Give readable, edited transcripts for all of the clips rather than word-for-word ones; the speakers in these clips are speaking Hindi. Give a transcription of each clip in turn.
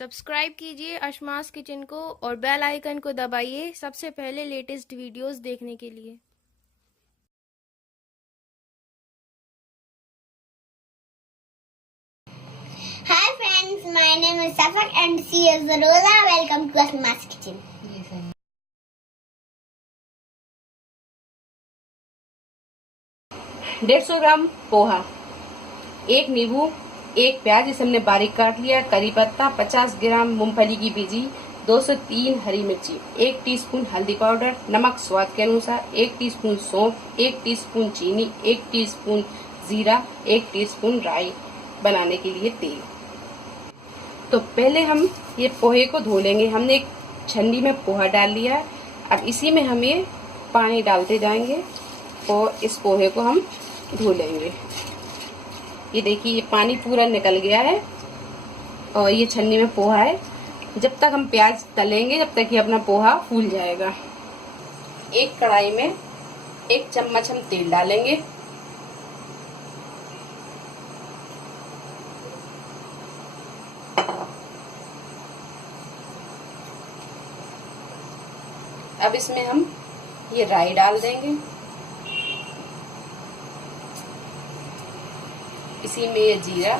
सब्सक्राइब कीजिए अशमास किचन को और बेल आइकन को दबाइए सबसे पहले लेटेस्ट वीडियोस देखने के लिए। Hi friends, my name is Safak and she is Rosa. Welcome to Asma's Kitchen. 150 ग्राम पोहा, एक नींबू, एक प्याज इसे हमने बारीक काट लिया, करी पत्ता, 50 ग्राम मूंगफली की बीजी, 203 हरी मिर्ची, 1 टीस्पून हल्दी पाउडर, नमक स्वाद के अनुसार, 1 टीस्पून सौंफ, 1 टीस्पून चीनी, 1 टीस्पून जीरा, 1 टीस्पून राई बनाने के लिए तेल। तो पहले हम ये पोहे को धो लेंगे। हमने एक छन्नी में पोहा डाल लिया है। अब इसी में हम ये पानी डालते जाएंगे और इस पोहे को हम धो लेंगे। ये देखिए ये पानी पूरा निकल गया है और ये छन्नी में पोहा है। जब तक हम प्याज तलेंगे जब तक ये अपना पोहा फूल जाएगा। एक कढ़ाई में 1 चम्मच हम तेल डालेंगे। अब इसमें हम ये राई डाल देंगे। इसी में ये जीरा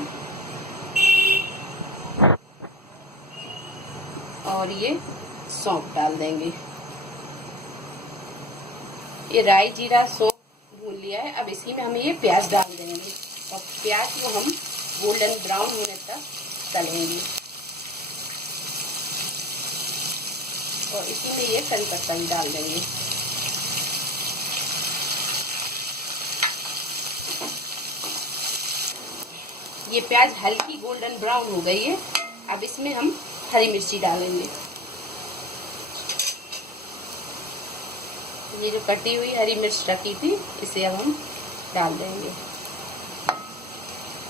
और ये सौंफ डाल देंगे। ये राई जीरा सौंफ भून लिया है। अब इसी में हम ये प्याज डाल देंगे और प्याज को हम गोल्डन ब्राउन होने तक तलेंगे। और इसी में ये करी पत्ता भी डाल देंगे। ये प्याज हल्की गोल्डन ब्राउन हो गई है। अब इसमें हम हरी मिर्ची डालेंगे। ये जो कटी हुई हरी मिर्च रखी थी इसे अब हम डाल देंगे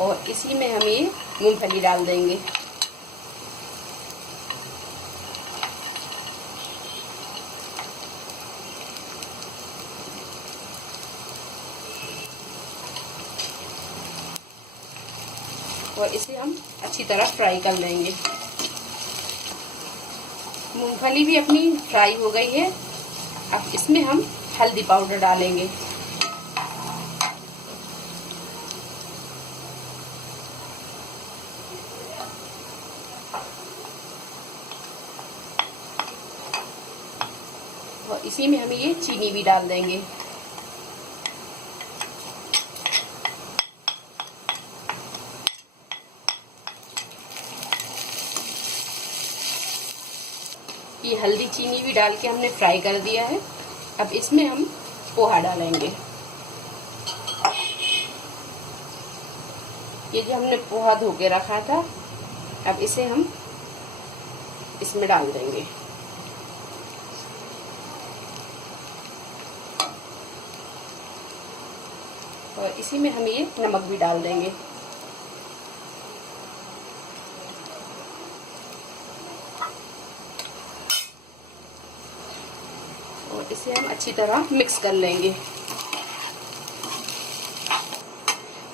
और इसी में हम ये मूंगफली डाल देंगे। और इसे हम अच्छी तरह फ्राई कर लेंगे। मूंगफली भी अपनी फ्राई हो गई है। अब इसमें हम हल्दी पाउडर डालेंगे। और इसी में हम ये चीनी भी डाल देंगे। ये हल्दी चीनी भी डाल के हमने फ्राई कर दिया है। अब इसमें हम पोहा डालेंगे। ये जो हमने पोहा धो के रखा था अब इसे हम इसमें डाल देंगे। और इसी में हम ये नमक भी डाल देंगे। और इसे हम अच्छी तरह मिक्स कर लेंगे।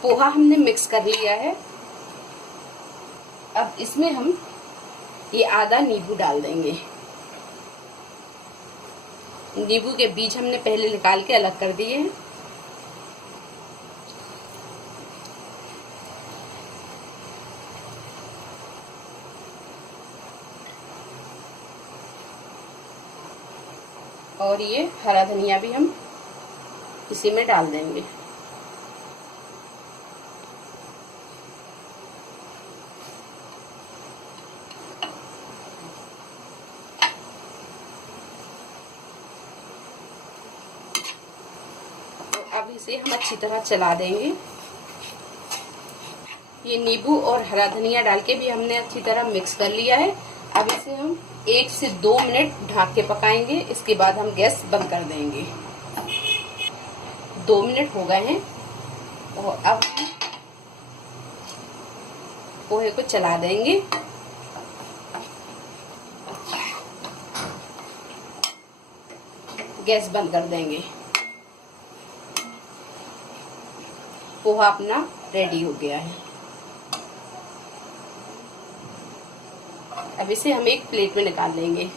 पोहा हमने मिक्स कर लिया है। अब इसमें हम ये आधा नींबू डाल देंगे। नींबू के बीज हमने पहले निकाल के अलग कर दिए हैं। और ये हरा धनिया भी हम इसी में डाल देंगे। तो अब इसे हम अच्छी तरह चला देंगे। ये नींबू और हरा धनिया डाल के भी हमने अच्छी तरह मिक्स कर लिया है। अब इसे हम 1 से 2 मिनट ढक के पकाएंगे। इसके बाद हम गैस बंद कर देंगे। 2 मिनट हो गए हैं और अब पोहे को चला देंगे। गैस बंद कर देंगे। पोहा अपना रेडी हो गया है। अब इसे हम एक प्लेट में निकाल लेंगे।